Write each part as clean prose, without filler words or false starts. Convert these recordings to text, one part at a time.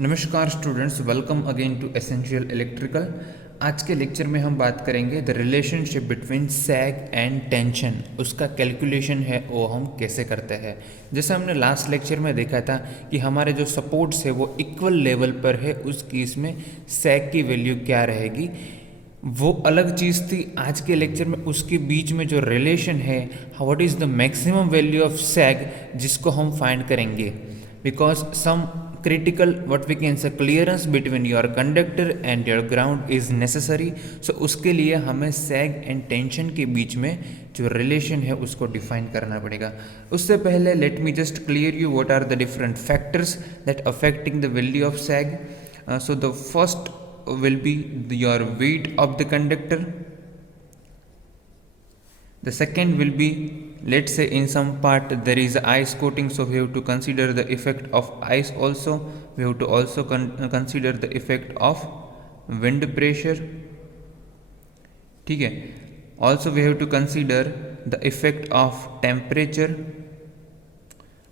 नमस्कार students, welcome again to essential electrical. आज के लेक्चर में हम बात करेंगे the relationship between sag and tension. उसका कैलकुलेशन है वो हम कैसे करते हैं। जैसे हमने लास्ट लेक्चर में देखा था कि हमारे जो सपोर्ट्स है वो इक्वल लेवल पर है, उस केस में सैग की वैल्यू क्या रहेगी वो अलग चीज़ थी। आज के लेक्चर में उसके बीच में जो रिलेशन है, what is the maximum value of sag, जिसको हम फाइंड करेंगे। Because some critical what we can say clearance between your conductor and your ground is necessary। so उसके लिए हमें sag and tension के बीच में जो relation है उसको define करना पड़ेगा। उससे पहले let me just clear you what are the different factors that affecting the value of sag। so the first will be your weight of the conductor. The second will be, let's say in some part there is ice coating, so we have to consider the effect of ice also. We have to also consider the effect of wind pressure, ठीक है। also we have to consider the effect of temperature।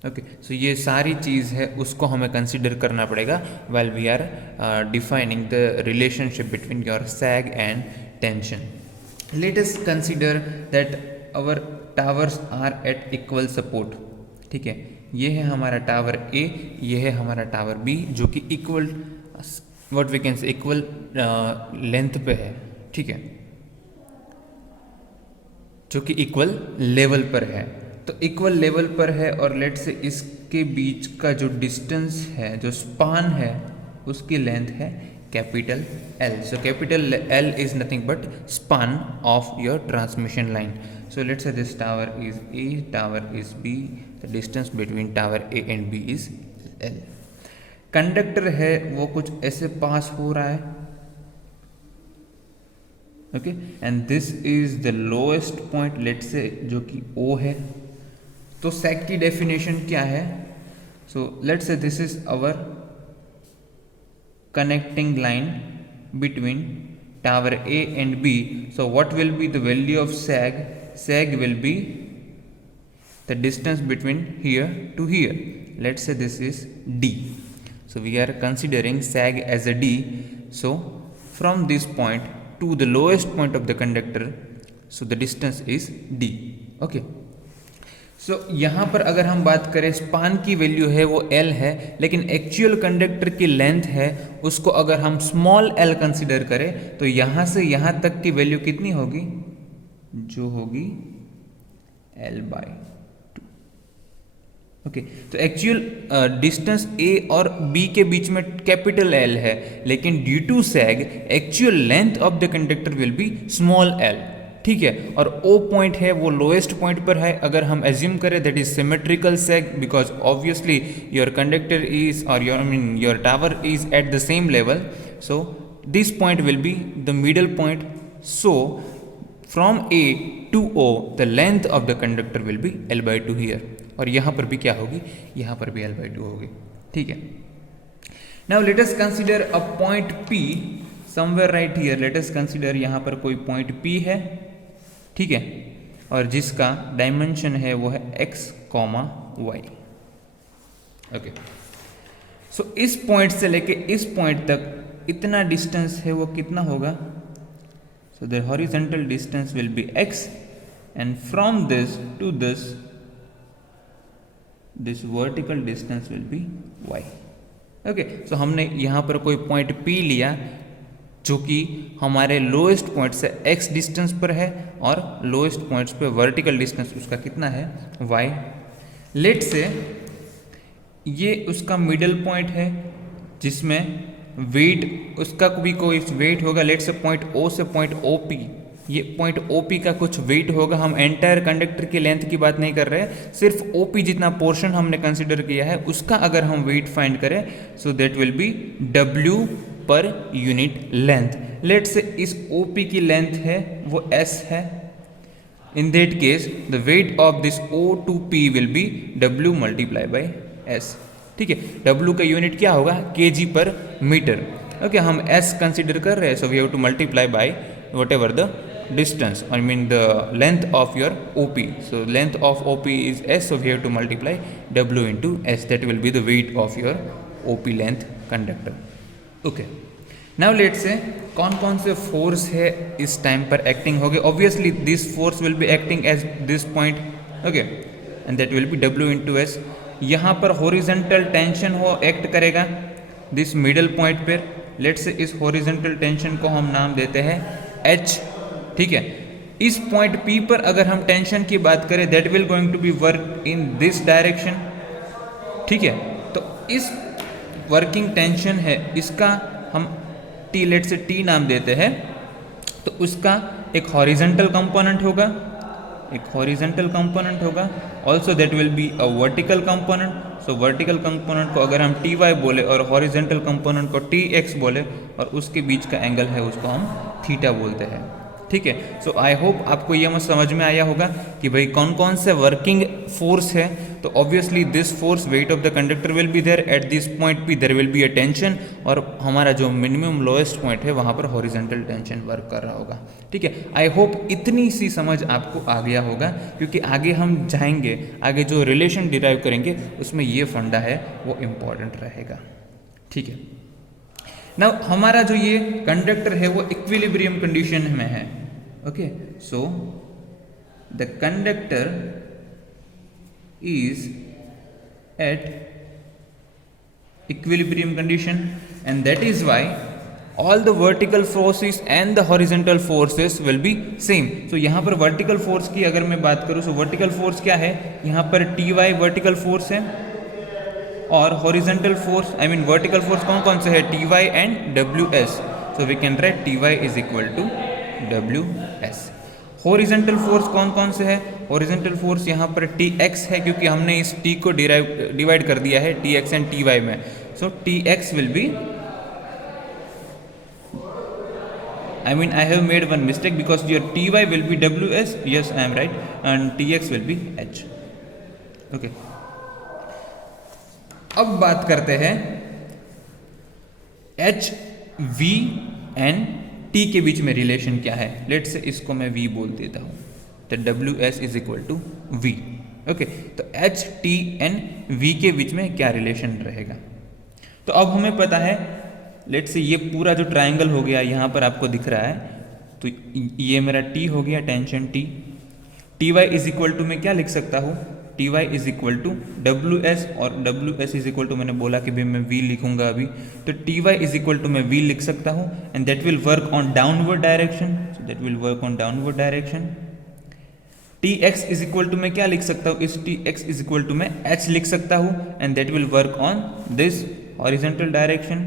Okay so ये सारी चीज़ है उसको हमें consider करना पड़ेगा while we are defining the relationship between your sag and tension। let us consider that our towers are at equal support, ठीक है। ये है हमारा टावर A, ये है हमारा टावर B, जो कि equal what we can say equal length पे है, ठीक है, जो कि इक्वल लेवल पर है। तो इक्वल लेवल पर है और लेट से इसके बीच का जो डिस्टेंस है, जो स्पान है, उसकी लेंथ है capital L। So capital L is nothing but span of your transmission line. So let's say this tower is A, tower is B, the distance between tower A and B is L। Conductor है वो कुछ ऐसे पास हो रहा है, okay, and this is the lowest point, let say जो कि O है। तो सैग की डेफिनेशन क्या है? So let's say this is our connecting line between tower A and B। so what will be the value of sag? Sag will be the distance between here to here, let's say this is D। so we are considering sag as a D। so from this point to the lowest point of the conductor, so the distance is D, okay। सो यहाँ पर अगर हम बात करें, span की value है वो L है, लेकिन एक्चुअल कंडक्टर की लेंथ है उसको अगर हम स्मॉल l कंसिडर करें तो यहाँ से यहाँ तक की वैल्यू कितनी होगी? जो होगी L/2, ओके। तो एक्चुअल डिस्टेंस A और B के बीच में कैपिटल L है, लेकिन due to sag actual length of the conductor will be small l, ठीक है। और O पॉइंट है वो लोएस्ट पॉइंट पर है। अगर हम एज्यूम करें that is symmetrical sag, because obviously your conductor is और your tower is at the same level, so this point will be the middle point. So from A to O the length of the conductor will be L/2 here, और यहाँ पर भी क्या होगी? यहाँ पर भी L/2 होगी, ठीक है। Now let us consider a point P somewhere right here. Let us consider यहाँ पर कोई पॉइंट P है, ठीक है, और जिसका डायमेंशन है वो है x, y, ओके। सो इस पॉइंट से लेके इस पॉइंट तक इतना डिस्टेंस है वो कितना होगा? So the horizontal distance will be x and from this to this vertical distance will be y, okay. So हमने यहाँ पर कोई पॉइंट P लिया जो कि हमारे लोएस्ट पॉइंट से x डिस्टेंस पर है और लोएस्ट पॉइंट्स पे वर्टिकल डिस्टेंस उसका कितना है? y। लेट से ये उसका मिडल पॉइंट है जिसमें वेट उसका भी कोई वेट होगा। लेट से पॉइंट O से पॉइंट OP, ये पॉइंट OP का कुछ वेट होगा। हम एंटायर कंडक्टर की लेंथ की बात नहीं कर रहे हैं, सिर्फ OP जितना पोर्शन हमने कंसिडर किया है उसका अगर हम वेट फाइंड करें, so that will be W per unit length. Let say इस OP की लेंथ है वो S है। In that case the weight of this O to P will be W multiply by S, ठीक है। W का unit क्या होगा? kg per metre, okay. हम S कंसिडर कर रहे हैं, so we have to multiply by whatever the distance, I mean the length of your OP। so length of OP is S, so we have to multiply W into S, that will be the weight of your OP length conductor. Okay. Now let's say कौन कौन से force है इस time पर acting होंगे. Obviously this force will be acting as this point. Okay, and that will be W into S. यहाँ पर horizontal tension हो एक्ट करेगा दिस मिडल पॉइंट पर. लेट्स से इस हॉरिजेंटल टेंशन को हम नाम देते हैं H. ठीक है. इस पॉइंट P पर अगर हम टेंशन की बात करें that will going to be work in this direction. ठीक है. तो इस वर्किंग टेंशन है इसका हम T लेट से T नाम देते हैं. तो उसका एक हॉरिजेंटल कंपोनेंट होगा, एक हॉरिजेंटल कंपोनेंट होगा. Also that will be a vertical component. So vertical component को अगर हम Ty बोले और हॉरिजेंटल कंपोनेंट को Tx बोले और उसके बीच का एंगल है उसको हम थीटा बोलते हैं. ठीक है. सो आई होप आपको ये समझ में आया होगा कि भाई कौन कौन से वर्किंग फोर्स है. तो obviously this force weight of the conductor will be there at this point P there will be a tension और हमारा जो मिनिमम लोएस्ट पॉइंट है वहाँ पर हॉरिजेंटल टेंशन वर्क कर रहा होगा. ठीक है. आई होप इतनी सी समझ आपको आ गया होगा क्योंकि आगे हम जाएंगे, आगे जो रिलेशन डिराइव करेंगे उसमें ये फंडा है वो इम्पॉर्टेंट रहेगा. ठीक है. नाउ हमारा जो ये कंडक्टर है वो इक्विलिब्रियम कंडीशन में है. Okay, so the conductor is at equilibrium condition and that is why all the vertical forces and the horizontal forces will be same. so यहाँ पर vertical force की अगर मैं बात करूँ so vertical force क्या है, यहाँ पर Ty vertical force है और horizontal force I mean vertical force कौन कौन से है Ty and Ws. so we can write Ty is equal to Ws. Horizontal force कौन कौन से है, हॉरिजेंटल फोर्स यहाँ पर Tx है क्योंकि हमने इस T को डिवाइड कर दिया है Tx एंड Ty में. सो Tx will be I mean I have made one mistake because your Ty will be Ws. yes I am right and Tx will be H. okay. अब बात करते हैं H V and T के बीच में relation क्या है. Late से इसको मैं V बोल देता हूँ. तो Ws is equal to V. Okay, तो H T एंड V के बीच में क्या रिलेशन रहेगा. तो अब हमें पता है लेट से ये पूरा जो ट्राइंगल हो गया यहाँ पर आपको दिख रहा है. तो ये मेरा T हो गया tension T. Ty is equal to मैं क्या लिख सकता हूँ, Ty is equal to Ws और Ws इज इक्वल टू मैंने बोला कि भाई मैं V लिखूंगा अभी. तो Ty इज इक्वल टू मैं V लिख सकता हूँ and that will work on downward direction. So that will work on downward direction. Tx is equal to मैं क्या लिख सकता हूँ, इस Tx इज इक्वल टू मैं H लिख सकता हूँ and that will work on this horizontal direction.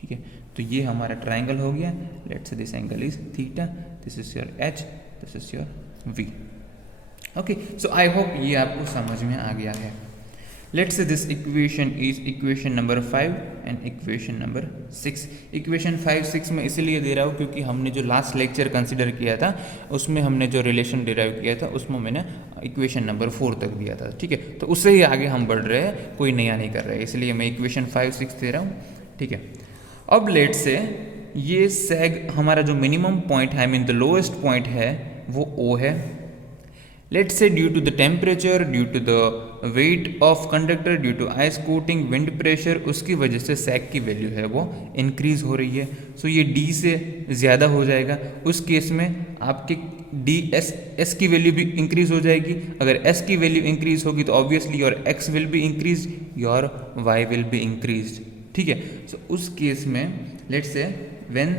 ठीक है. तो ये हमारा ट्राइंगल हो गया. Let's say this angle is theta, this is your H, this is your V. Okay, so I hope ये आपको समझ में आ गया है. Let's say this equation is equation number 5 and equation number 6. Equation 5 6 में इसलिए दे रहा हूँ क्योंकि हमने जो लास्ट लेक्चर कंसिडर किया था उसमें हमने जो रिलेशन डिराइव किया था उसमें मैंने इक्वेशन नंबर 4 तक दिया था. ठीक है. तो उससे ही आगे हम बढ़ रहे हैं, कोई नया नहीं कर रहे हैं, इसलिए मैं इक्वेशन 5 6 दे रहा हूँ. ठीक है. अब लेट से ये सैग हमारा जो मिनिमम पॉइंट है आई मीन द लोएस्ट पॉइंट है वो O है. Let's say due to the temperature, due to the weight of conductor, due to ice coating, wind pressure, उसकी वजह से सैग की वैल्यू है वो इंक्रीज हो रही है. सो ये D से ज़्यादा हो जाएगा. उस केस में आपके S की वैल्यू भी इंक्रीज हो जाएगी. अगर S की वैल्यू इंक्रीज होगी तो obviously your X will be increase, your Y will be increase. ठीक है. सो उस केस में let's say when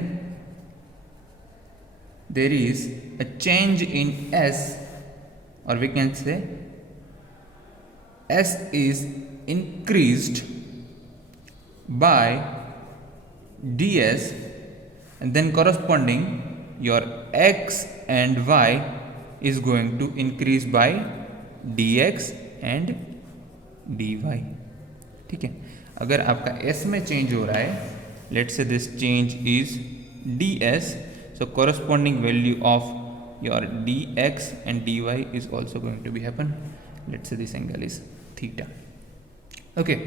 there is a change in S, or we can say S is increased by ds and then corresponding your x and y is going to increase by dx and dy. ठीक है. अगर आपका s में change हो रहा है, let's say this change is ds, so corresponding value of your dx and dy is also going to be happen. Let's say this angle is theta. Okay,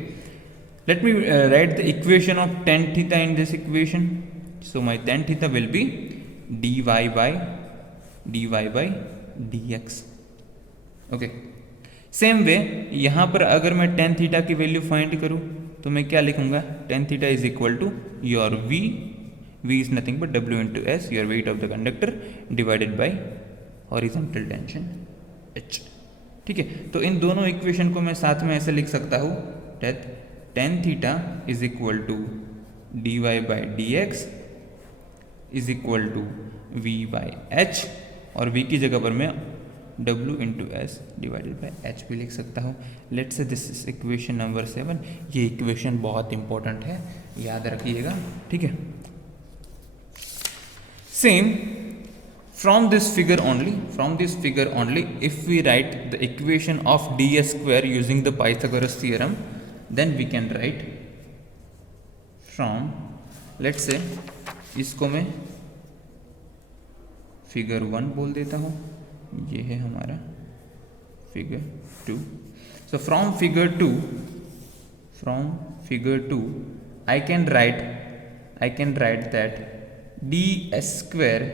let me write the equation of tan theta in this equation. So my tan theta will be dy by dx. Okay, same way यहाँ पर अगर मैं tan theta की value find करूँ तो मैं क्या लिखूंगा, tan theta is equal to your V, V is nothing but W into S, your weight of the conductor divided by horizontal tension H. ठीक है, तो इन दोनों इक्वेशन को मैं साथ में ऐसे लिख सकता हूँ, tan theta is equal to d y by d x is equal to we by H, और v की जगह पर मैं w into S divided by H भी लिख सकता हूँ। Let's say this is equation number 7। ये इक्वेशन बहुत इंपॉर्टेंट है, याद रखिएगा। ठीक है, same from this figure only if we write the equation of ds square using the Pythagoras theorem, then we can write from, let's say इसको मैं figure 1 बोल देता हूँ, ये है हमारा figure 2। So from figure 2 I can write that ds square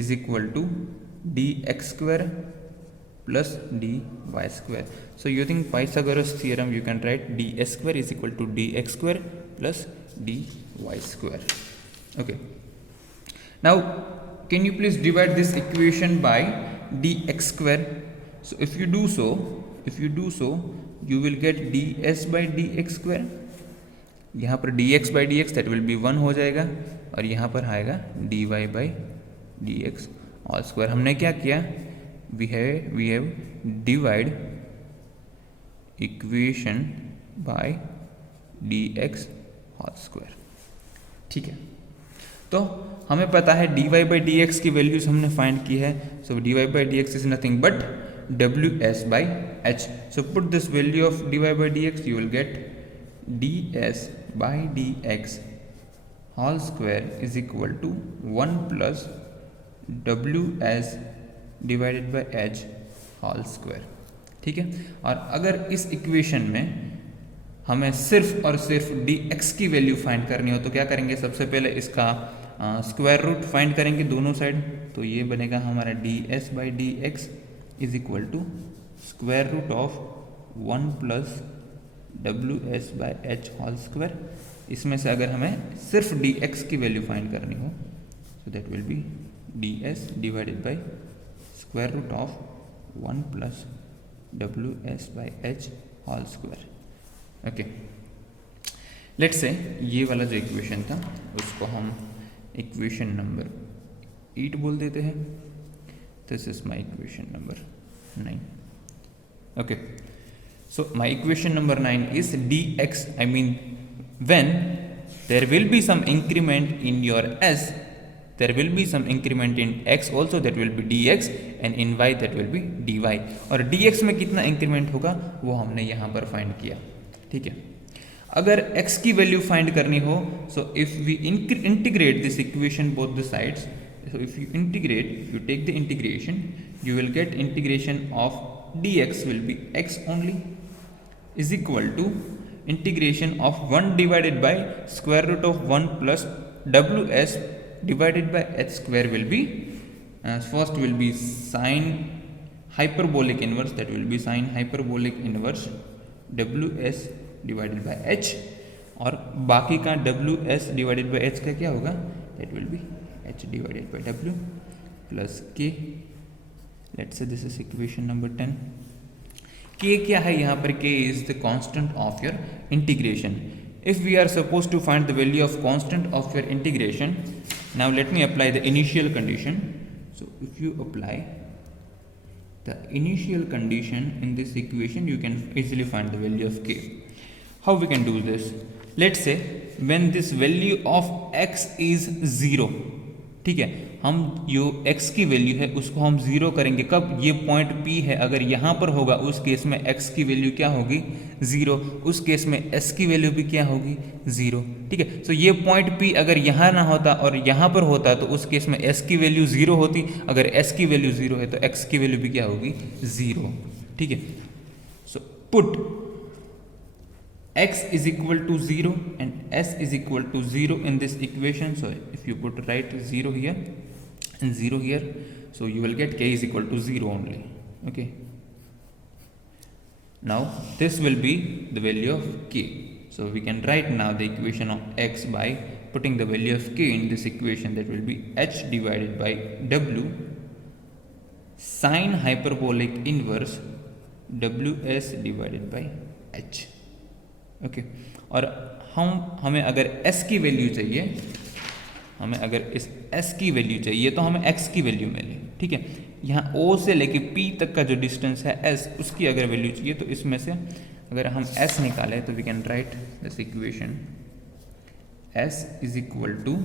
is equal to dx square plus dy square. So using Pythagoras theorem you can write ds square is equal to dx square plus dy square. Okay, now can you please divide this equation by dx square? So if you do so you will get ds by dx square। यहाँ पर dx by dx that will be 1 हो जाएगा, और यहाँ पर आएगा dy by dx all square. हमने क्या किया, we have divide equation by dx whole square. ठीक है, तो हमें पता है dy बाई dx की वैल्यूज हमने फाइंड की है। So dy by dx is nothing but ws by h। So put this value of dy by dx, you will get ds by dx whole square is equal to 1 plus ws divided by h whole square. ठीक है, और अगर इस equation में हमें सिर्फ और सिर्फ dx की वैल्यू फाइंड करनी हो तो क्या करेंगे, सबसे पहले इसका स्क्वायर रूट फाइंड करेंगे दोनों साइड। तो ये बनेगा हमारा ds by dx is equal to square root of 1 plus ws by h whole square. इसमें से अगर हमें सिर्फ dx की वैल्यू फाइंड करनी हो तो that will be ds divided by square root of 1 plus ws by h whole square. Okay, let's say ये वाला जो इक्वेशन था उसको हम इक्वेशन नंबर 8 बोल देते हैं। This is my equation number 9। Okay, so my equation number 9 is dx, I mean when there will be some increment in your s, there will be some increment in x also, that will be dx, and in y that will be dy। और dx में कितना increment होगा वो हमने यहाँ पर find किया। ठीक है, अगर x की वैल्यू फाइंड करनी हो, so if we integrate this equation both the sides, so if you integrate, you take the integration, you will get integration of dx will be x only is equal to integration of 1 divided by square root of 1 plus ws divided by h square will be first will be sine hyperbolic inverse, that will be sine hyperbolic inverse ws divided by h, और बाकी का ws divided by h का क्या होगा, that will be h divided by w plus k। let's say this is equation number 10। k क्या है यहाँ पर, k is the constant of your integration। if we are supposed to find the value of constant of your integration, now let me apply the initial condition। so if you apply the initial condition in this equation, you can easily find the value of k। how we can do this, let's say when this value of x is 0, ठीक है, हम जो x की value है उसको हम 0 करेंगे कब, ये पॉइंट P है, अगर यहाँ पर होगा उस केस में x की वैल्यू क्या होगी 0, उस केस में s की वैल्यू भी क्या होगी 0। ठीक है, तो ये पॉइंट P अगर यहाँ ना होता और यहाँ पर होता तो उस केस में s की वैल्यू 0 होती, अगर s की वैल्यू 0 है तो x की वैल्यू भी क्या होगी 0। ठीक है, so put x is equal to 0 and s is equal to 0 in this equation। so if you put right 0 here and 0 here, so you will get k is equal to 0 only। okay, Now this will be the value of k. So we can write now the equation of x by putting the value of k in this equation. That will be h divided by w sine hyperbolic inverse ws divided by h. Okay और हमें अगर s की value चाहिए, हमें अगर इस s की value चाहिए तो हमें x की वैल्यू मिले, ठीक है। यहाँ o से लेके p तक का जो डिस्टेंस है s, उसकी अगर वैल्यू चाहिए तो इसमें से अगर हम s निकालें तो we can write this equation s is equal to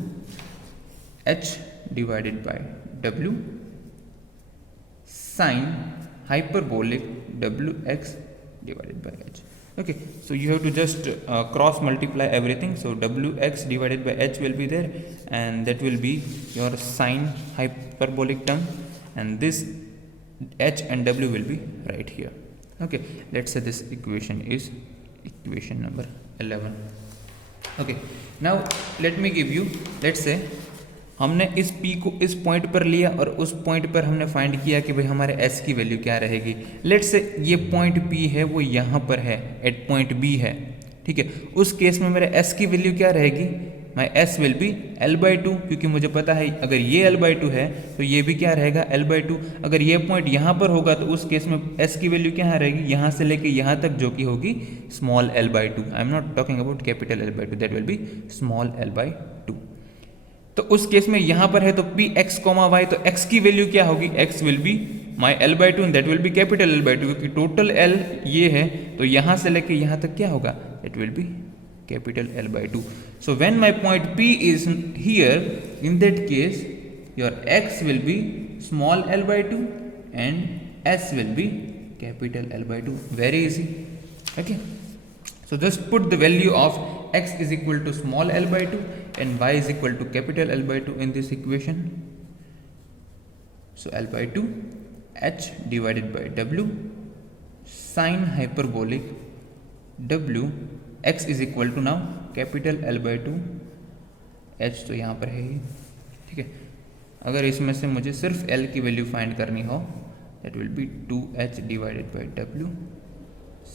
h divided by w sine hyperbolic wx divided by h. Okay, so you have to just cross multiply everything. So wx divided by h will be there, and that will be your sine hyperbolic term, and this h and w will be right here. Okay, let's say this equation is equation number 11. Okay, now let me give you, let's say हमने इस p को इस point पर लिया और उस point पर हमने फाइंड किया कि भाई हमारे s की वैल्यू क्या रहेगी। लेट्स से ये पॉइंट p है वो यहाँ पर है, एट पॉइंट b है, ठीक है। उस केस में मेरे s की वैल्यू क्या रहेगी, माई s विल बी l/2, क्योंकि मुझे पता है अगर ये l/2 है तो ये भी क्या रहेगा l/2। अगर ये पॉइंट यहाँ पर होगा तो उस केस में s की वैल्यू क्या रहेगी, यहाँ से लेके यहाँ तक जो कि होगी small l/2। I am not talking about capital l/2, that will be small l/2। तो उस केस में यहाँ पर है तो पी एक्स कोमा वाई, तो x की वैल्यू क्या होगी, x will be my l/2 and that will B capital l/2, क्योंकि टोटल l ये है तो यहाँ से लेके यहाँ तक क्या होगा, it will be capital l/2। So when my point p is here, in that case your x will be small l/2 and s will be capital l/2। Very easy. Okay, so just put the value of x is equal to small l/2 and y is equal to capital L/2 in this equation. So l/2 h divided by w sine hyperbolic w x is equal to now capital L/2 h तो यहाँ पर है ही, ठीक है। अगर इसमें से मुझे सिर्फ l की वैल्यू फाइंड करनी हो, that will be 2h divided by w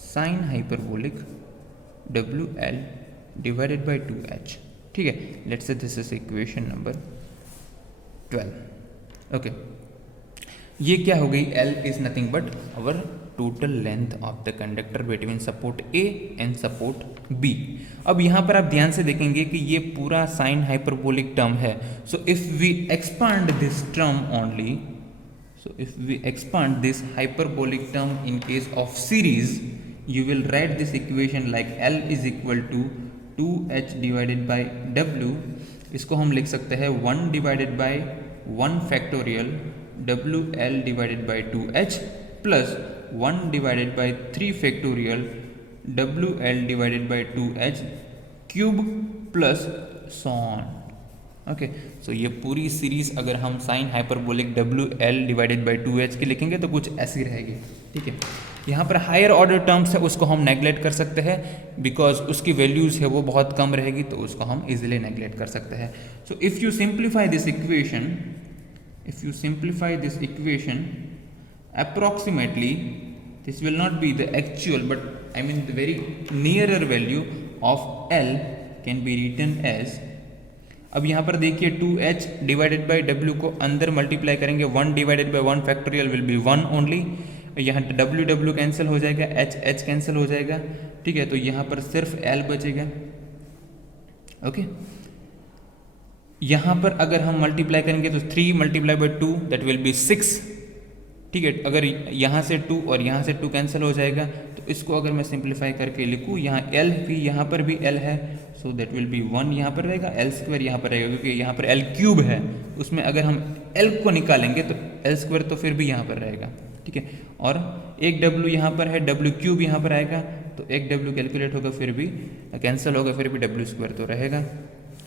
sine hyperbolic WL divided by 2h, ठीक है। Let's say this is equation number 12। Okay, ये क्या हो गई, L is nothing but our total length of the conductor between support A and support B। अब यहाँ पर आप ध्यान से देखेंगे कि ये पूरा साइन हाइपरबोलिक टर्म है। So if we expand this term only, so if we expand this hyperbolic term in case of series, you will write this equation like L is equal to 2h divided by w। इसको हम लिख सकते हैं 1 divided by 1 factorial WL divided by 2h plus 1 divided by 3 factorial WL divided by 2h cube plus so on। Okay, so ये पूरी series अगर हम sine hyperbolic WL divided by 2h की लिखेंगे तो कुछ ऐसी रहेगी, ठीक है। यहाँ पर हायर ऑर्डर टर्म्स है उसको हम नेगलेक्ट कर सकते हैं, बिकॉज उसकी वैल्यूज़ है वो बहुत कम रहेगी, तो उसको हम इजीली नेगलेक्ट कर सकते हैं। So if you simplify this equation, approximately this will not be the actual but I mean the very nearer value of L can be written as, अब यहाँ पर देखिए 2h डिवाइडेड बाई w को अंदर multiply करेंगे, 1 divided by 1 factorial will be 1 only. यहाँ w cancel हो जाएगा, h कैंसिल हो जाएगा, ठीक है। तो यहाँ पर सिर्फ l बचेगा। ओके, यहाँ पर अगर हम मल्टीप्लाई करेंगे तो 3 multiply by 2 that will B 6, ठीक है। अगर यहाँ से 2 और यहाँ से 2 कैंसिल हो जाएगा, तो इसको अगर मैं सिंप्लीफाई करके लिखूँ, यहाँ l भी, यहाँ पर भी l है, सो दैट विल बी 1 यहाँ पर रहेगा, l² यहाँ पर रहेगा, क्योंकि यहाँ पर l³ है, उसमें अगर हम l को निकालेंगे तो l² तो फिर भी यहाँ पर रहेगा, ठीक है। और एक w यहाँ पर है, w³ यहाँ पर आएगा, तो एक w कैलकुलेट होगा फिर भी कैंसिल होगा, फिर भी w² तो रहेगा,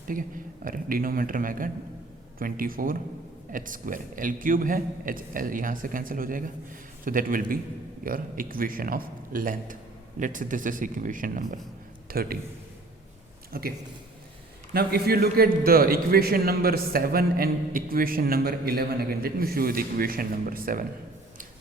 ठीक है। और डिनोमीटर में आएगा 24h², l³ है, l यहाँ से कैंसिल हो जाएगा, सो that will be your equation of length. Let's say this is equation number 13। Okay, now if you look at the equation number 7 and equation number 11 again, let me show you the equation number 7.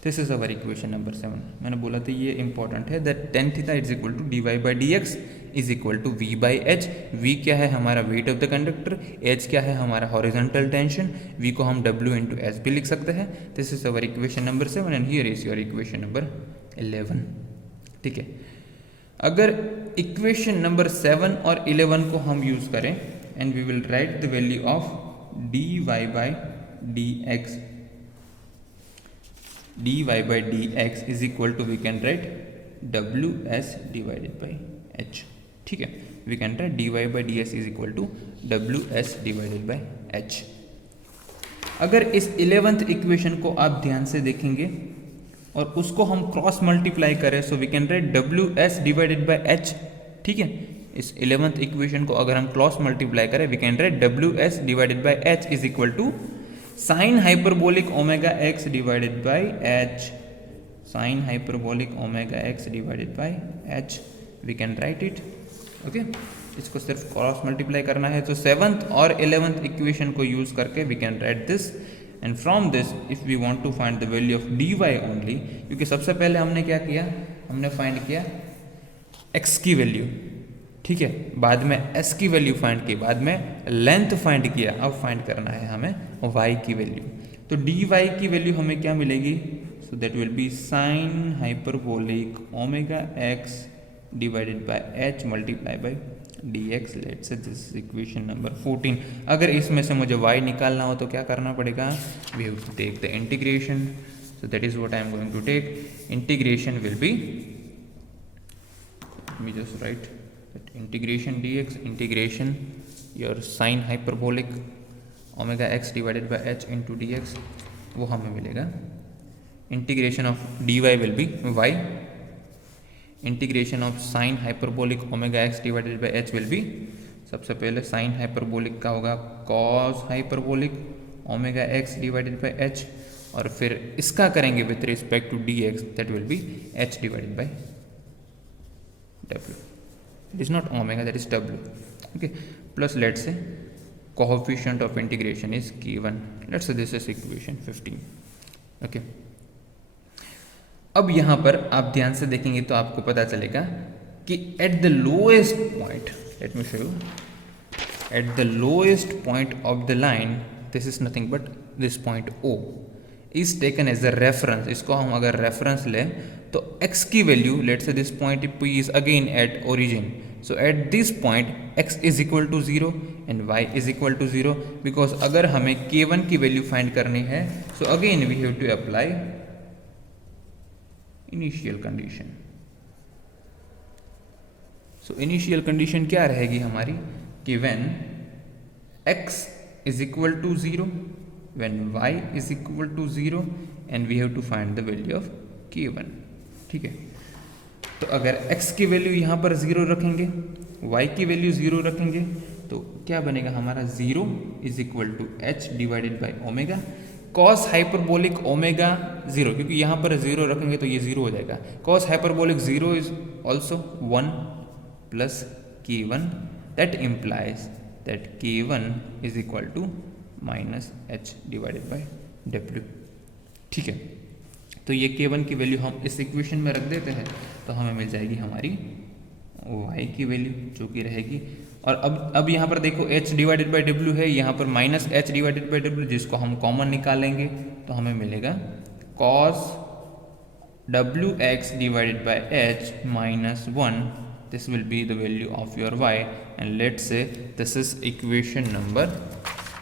This is our equation number 7. मैंने बोला था ये important है, that tan theta is equal to d y by d x is equal to we by h. V क्या है हमारा weight of the conductor, h क्या है हमारा हॉरिजॉन्टल टेंशन, वी को हम डब्ल्यू इंटू एच भी लिख सकते हैं. This is our equation number 7 and here is your equation number 11. ठीक है, अगर इक्वेशन नंबर 7 और 11 को हम यूज करें and we will write the value of d y by d x, dy by dx is equal to we can write ws divided by h. ठीक है, we can write dy by ds is equal to ws divided by h. अगर इस 11th equation को आप ध्यान से देखेंगे और उसको हम क्रॉस मल्टीप्लाई करें, so we can write ws divided by h. ठीक है, इस 11th इक्वेशन को अगर हम क्रॉस मल्टीप्लाई करें, we can write ws divided by h is equal to sine hyperbolic omega x divided by h. Sine hyperbolic omega x divided by h, we can write it. Okay, इसको सिर्फ cross multiply करना है. तो 7th और 11th equation को use करके we can write this, and from this if we want to find the value of d y only, क्योंकि सबसे पहले हमने क्या किया, हमने फाइंड किया एक्स की वैल्यू. ठीक है, बाद में s की वैल्यू फाइंड की, बाद में लेंथ फाइंड किया, अब फाइंड करना है हमें y की वैल्यू. तो dy की वैल्यू हमें क्या मिलेगी, सो that will B sign hyperbolic omega x divided by h multiply by dx. Let's say this equation number 14. अगर इसमें से मुझे y निकालना हो तो क्या करना पड़ेगा, we have to take the integration. So that is what I am going to take. Integration will be, let me just write that integration dx, integration your sin hyperbolic omega x divided by h into dx, वो हमें मिलेगा. Integration of dy will be y, integration of sin hyperbolic omega x divided by h will be, सबसे पहले sin hyperbolic का होगा cos hyperbolic omega x divided by h, और फिर इसका करेंगे with respect to dx, that will be h divided by w. It is not omega, that is w. Okay, plus let's say coefficient of integration is k1. Let's say this is equation 15. Okay, अब यहाँ पर आप ध्यान से देखेंगे तो आपको पता चलेगा कि at the lowest point, let me show you, at the lowest point of the line, this is nothing but this point O is taken as a reference. इसको हम अगर reference लें तो x की value, let's say this point p is again at origin, so at this point x is equal to 0 and y is equal to 0, because अगर हमें k1 की value find करनी है, so again we have to apply initial condition. so initial condition क्या रहेगी हमारी, कि when x is equal to 0, when y is equal to 0, and we have to find the value of k1. ठीक है, तो अगर x की value यहाँ पर 0 रखेंगे, y की वैल्यू 0 रखेंगे, तो क्या बनेगा हमारा 0 is equal to h divided by omega cos hyperbolic omega 0, क्योंकि यहाँ पर 0 रखेंगे तो ये 0 हो जाएगा. Cos hyperbolic 0 is also 1 plus k1, that implies that k1 is equal to minus h divided by w. ठीक है, तो ये k1 की वैल्यू हम इस इक्वेशन में रख देते हैं, तो हमें मिल जाएगी हमारी y की वैल्यू जो कि रहेगी. और अब यहाँ पर देखो h डिवाइडेड बाई w है, यहाँ पर minus h divided by w, जिसको हम कॉमन निकालेंगे तो हमें मिलेगा cos wx divided by h minus 1. This will be the value of your y, and let's say this is equation number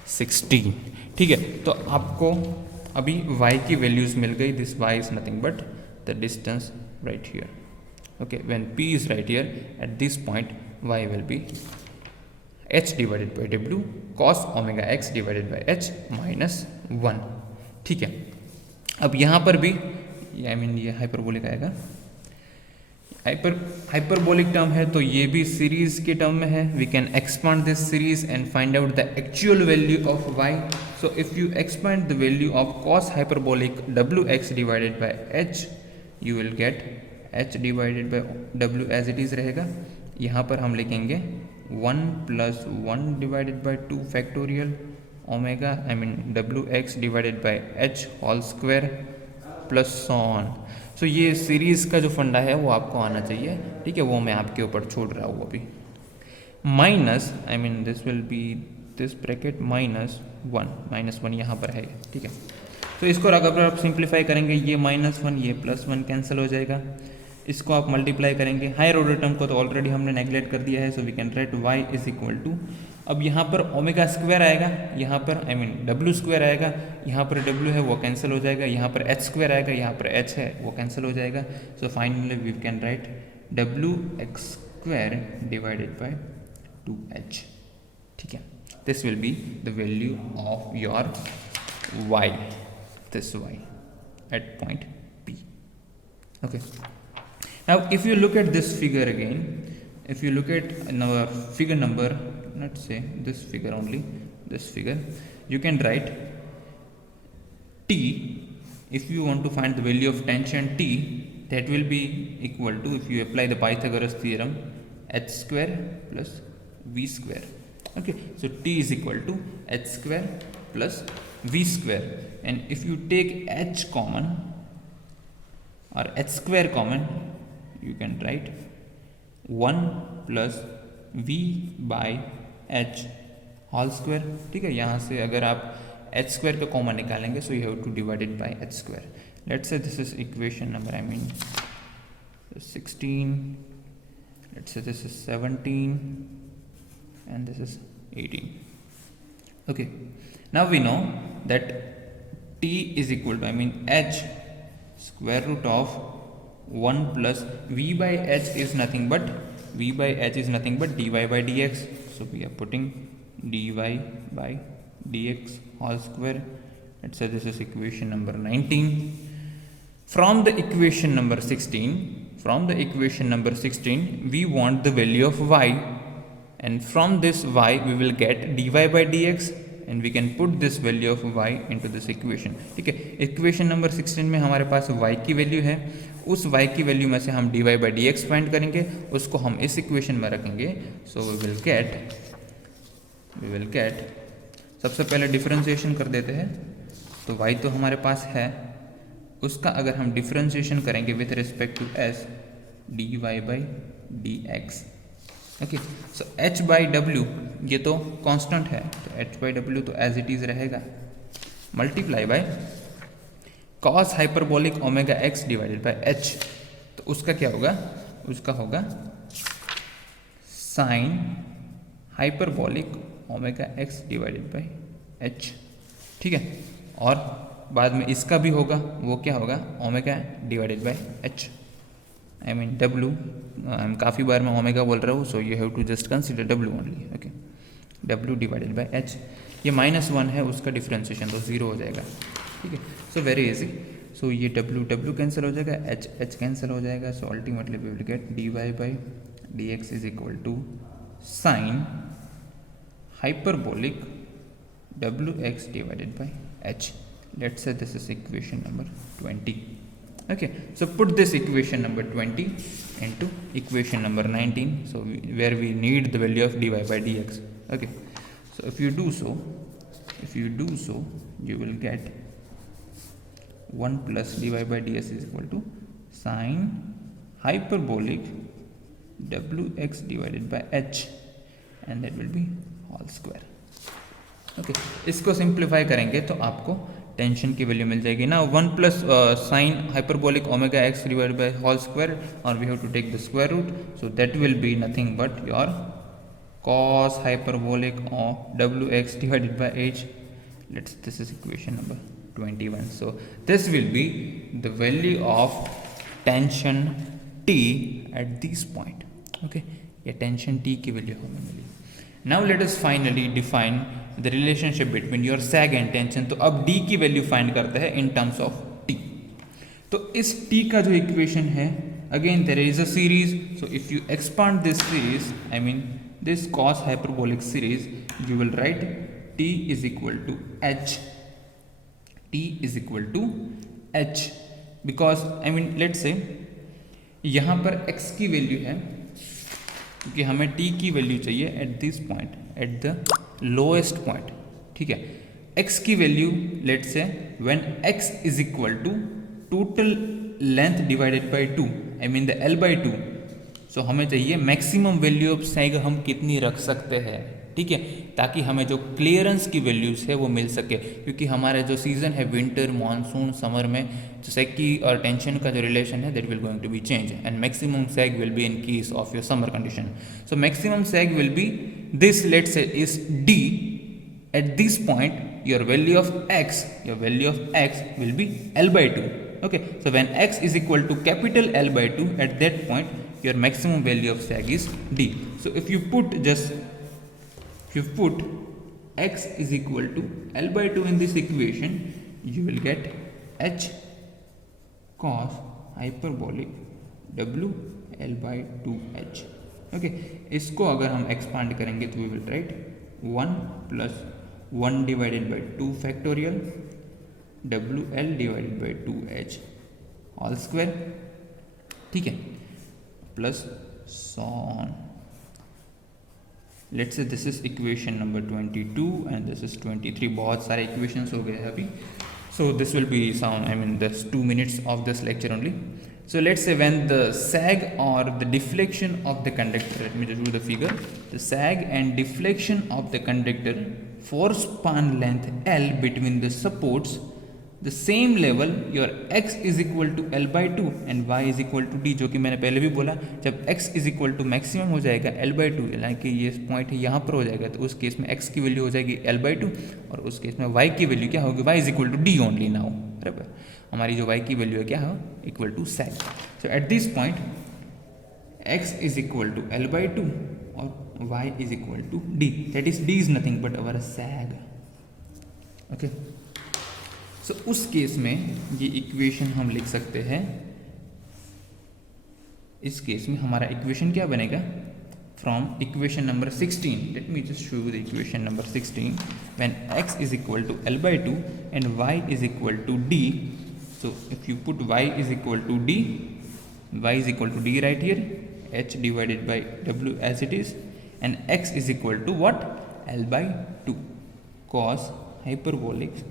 16. ठीक है, तो आपको अभी y की वैल्यूज मिल गई. This y is nothing but the distance right here. Okay, when p is right here at this point, y will be h divided by w cos omega x divided by h minus 1. ठीक है, अब यहाँ पर भी I mean ये hyperbolic आएगा. Hyperbolic term है तो ये भी सीरीज के टर्म में है. We can expand this series and find out the actual value of y. So if you expand the value of cos hyperbolic wx divided by h, you will get h divided by w as it is रहेगा. यहाँ पर हम लिखेंगे 1 plus 1 divided by 2 factorial omega I mean wx divided by h whole square plus on. So ये series का जो फंडा है वो आपको आना चाहिए, ठीक है, वो मैं आपके ऊपर छोड़ रहा हूँ अभी। Minus I mean this will be this bracket -1 यहाँ पर है, ठीक है। तो इसको अगर आप सिंप्लीफाई करेंगे, ये -1 ये +1 कैंसिल हो जाएगा, इसको आप मल्टीप्लाई करेंगे। हायर ऑर्डर टर्म को तो ऑलरेडी हमने नेगलेक्ट कर दिया है, so we can write y is equal to, अब यहाँ पर ओमेगा स्क्वायर आएगा, यहाँ पर आई मीन डब्ल्यू स्क्वायर आएगा, यहाँ पर डब्ल्यू है वो कैंसिल हो जाएगा, यहाँ पर एच स्क्वायर आएगा, यहाँ पर एच है वो कैंसिल हो जाएगा। So finally we can write WX² divided by 2H, ठीक है। This will be the value of your y, this y at point P. Okay. Now, if you look at this figure again, if you look at our figure number, let's say this figure only, this figure, you can write T. If you want to find the value of tension T, that will be equal to, if you apply the Pythagoras theorem, h square plus v square. Okay, so T is equal to h square plus v square, and if you take h common or h square common, you can write 1 plus v by h whole square, ठीक है। यहाँ से अगर आप h square का common निकालेंगे, so you have to divide it by h square. Let's say this is equation number I mean 16, let's say this is 17 and this is 18. Okay, now we know that T is equal to, I mean h square root of 1 plus v by h is nothing but dy by dx. So we are putting dy by dx whole square. Let's say this is equation number 19. From the equation number 16, we want the value of y, and from this y we will get dy by dx, and we can put this value of y into this equation, ठीक है। Equation number 16 में हमारे पास y की value है, उस y की value में से हम dy by dx फाइंड करेंगे, उसको हम इस इक्वेशन में रखेंगे। सो वी विल गेट सबसे पहले डिफरेंशिएशन कर देते हैं। तो y तो हमारे पास है, उसका अगर हम डिफरेंशिएशन करेंगे with respect to s, dy by dx। Okay, so h by डब्ल्यू ये तो कांस्टेंट है, तो h बाई डब्ल्यू तो एज इट इज रहेगा, multiply by cos hyperbolic omega x divided by h। तो उसका क्या होगा, उसका होगा sine hyperbolic omega x divided by h, ठीक है। और बाद में इसका भी होगा, वो क्या होगा, omega divided by h, I mean W, काफ़ी बार मैं ओमेगा बोल रहा हूँ, so you have to just consider W only. Okay, W divided by h, ये -1 है, उसका डिफरेंशिएशन तो 0 हो जाएगा, ठीक है। सो वेरी इजी, सो ये डब्ल्यू कैंसिल हो जाएगा, h कैंसिल हो जाएगा, so ultimately we will get dy by dx is equal to sine hyperbolic wx divided by h. Let's say this is equation number 20. Okay, so put this equation number 20 into equation number 19, so where we need the value of dy by dx. Okay, so if you do so you will get 1 plus dy by ds is equal to sine hyperbolic wx divided by h, and that will be whole square. Okay, इसको simplify करेंगे तो आपको tension की value मिल जाएगी ना, 1 plus sine hyperbolic omega x divided by whole square, और we have to take the square root, so that will be nothing but your cos hyperbolic wx divided by h. Let's this is equation number 21. So this will be the value of tension t at this point. Okay, ये tension t की value हमें मिली. Now let us finally define the relationship between your sag and tension. तो अब d की value find करते हैं in terms of t. तो इस t का जो इक्वेशन है, again there is a series, so if you expand this series, I mean this cos hyperbolic series, you will write t is equal to h. t is equal to h because I mean let's say यहाँ पर x की value है, क्योंकि हमें t की value चाहिए at this point, at the lowest point, ठीक है. x की value let's say when x is equal to total length divided by 2, I mean the L by 2. सो हमें चाहिए मैक्सिमम वैल्यू ऑफ सैग हम कितनी रख सकते हैं, ठीक है, ताकि हमें जो क्लियरेंस की वैल्यूज़ है वो मिल सके, क्योंकि हमारा जो सीज़न है विंटर, मानसून, समर में तो सैग की और टेंशन का जो रिलेशन है that will going to be change and maximum sag will be in case of your summer condition. So maximum sag will be this, let's say is D. At this point your value of x will be L by 2. Okay, so when x is equal to capital L by 2, at that point your maximum value of sag is D. So if you put x is equal to L by 2 in this equation, you will get h cos hyperbolic W L by 2h. Okay, इसको अगर हम expand करेंगे तो we will write 1 plus 1 divided by 2 factorial WL divided by 2h all square, ठीक है, plus so on. Let's say this is equation number 22 and this is 23. बहुत सारे equations हो गए हैं अभी. So this will be some, I mean this 2 minutes of this lecture only. So let's say when the sag or the deflection of the conductor, let me just do the figure, the sag and deflection of the conductor for span length L between the supports the same level, your x is equal to L by 2 and y is equal to D, जो कि मैंने पहले भी बोला, जब x is equal to maximum हो जाएगा L by 2, यानी कि ये पॉइंट यहाँ पर हो जाएगा, तो उस केस में x की वैल्यू हो जाएगी L by 2 और उस केस में y की वैल्यू क्या होगी, y is equal to D only now. बराबर, हमारी जो y की वैल्यू है क्या है, equal to sag. So at this point x is equal to L by 2 और y is equal to D. That is D is nothing but our sag. Okay, so उस case में ये equation हम लिख सकते हैं, इस केस में हमारा इक्वेशन क्या बनेगा, from equation number 16. Let me just show you the equation number 16. When x is equal to L by 2 and y is equal to D. So if you put y is equal to D, y is equal to D right here, h divided by w as it is, and x is equal to what, L by 2 cos hyperbolic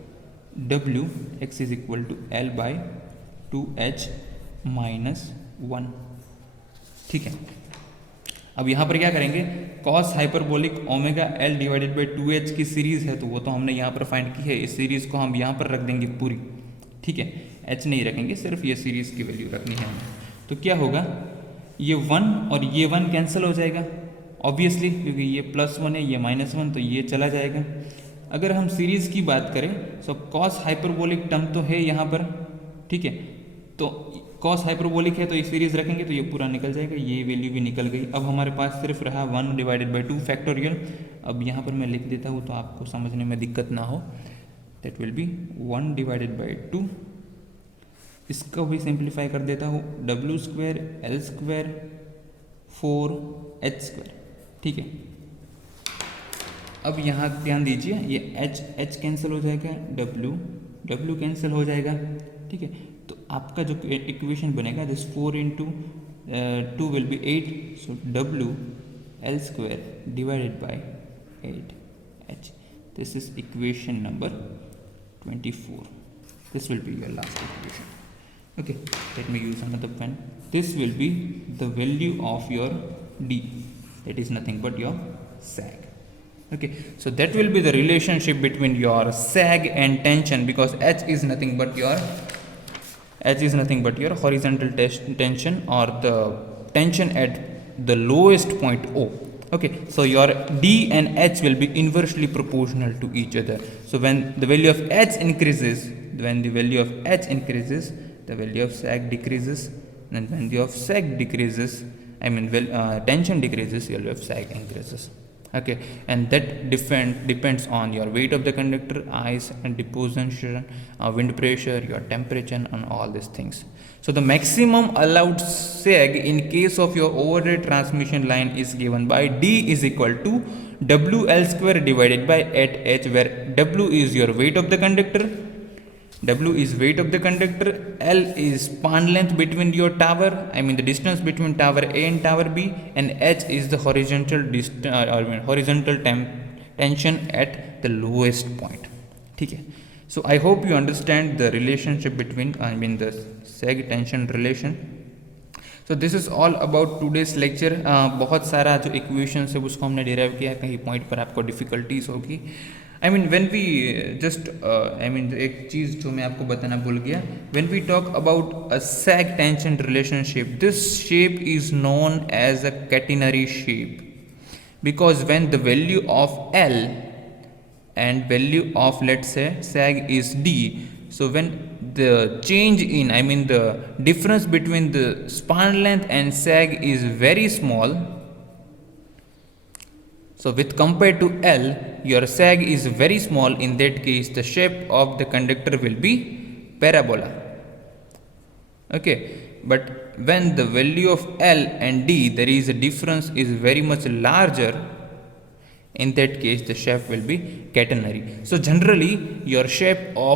w x is equal to L by 2h minus 1. ठीक है, अब यहाँ पर क्या करेंगे, cos hyperbolic omega L divided by 2h की series है, तो वो तो हमने यहाँ पर फाइंड की है, इस सीरीज़ को हम यहाँ पर रख देंगे पूरी, ठीक है, h नहीं रखेंगे, सिर्फ ये सीरीज़ की वैल्यू रखनी है हमें. तो क्या होगा, ये 1 और ये 1 कैंसिल हो जाएगा ऑब्वियसली, क्योंकि ये +1 है, ये -1, तो ये चला जाएगा. अगर हम सीरीज़ की बात करें तो cos हाइपरबोलिक टर्म तो है यहाँ पर, ठीक है, तो cos हाइपरबोलिक है तो ये सीरीज रखेंगे तो ये पूरा निकल जाएगा, ये वैल्यू भी निकल गई. अब हमारे पास सिर्फ रहा 1 डिवाइडेड बाई 2 फैक्टोरियल. अब यहाँ पर मैं लिख देता हूँ तो आपको समझने में दिक्कत ना हो. That will B 1 divided by 2. इसको भी सिंप्लीफाई कर देता हूँ, w square L square 4h square, ठीक है. अब यहाँ ध्यान दीजिए, ये h कैंसिल हो जाएगा, w कैंसिल हो जाएगा, ठीक है. तो आपका जो इक्वेशन बनेगा, this 4 into 2 will be 8, so w L square divided by 8h. This is equation number 24. This will be your last equation. Okay, let me use another pen. This will be the value of your D, that is nothing but your sag. Okay, so that will be the relationship between your sag and tension, because H is nothing but your horizontal tension or the tension at the lowest point O. Okay, so your D and H will be inversely proportional to each other. So when the value of H increases, the value of sag decreases, and when the value of sag decreases, I mean tension decreases, the value of sag increases. Okay, and that depends on your weight of the conductor, ice and deposition, wind pressure, your temperature, and all these things. So the maximum allowed sag in case of your overhead transmission line is given by D is equal to WL square divided by 8H, where W is your weight of the conductor, W is weight of the conductor, L is span length between your tower, I mean the distance between tower A and tower B, and H is the horizontal tension at the lowest point. ठीक है, So I hope you understand the relationship between, I mean the sag tension relation. So this is all about today's lecture. बहुत सारा जो equations है उसको हमने derive किया है, कहीं पॉइंट पर आपको डिफिकल्टीज होगी. I mean when we just I mean एक चीज़ जो मैं आपको बताना भूल गया, when we talk about a sag tension relationship, this shape is known as a catenary shape, because when the value of L and value of, let's say, sag is D, so when the change in, I mean the difference between the span length and sag is very small, so with compared to L, your sag is very small, in that case the shape of the conductor will be parabola. Okay, but when the value of L and D, there is a difference is very much larger, in that case the shape will be catenary. So generally your shape of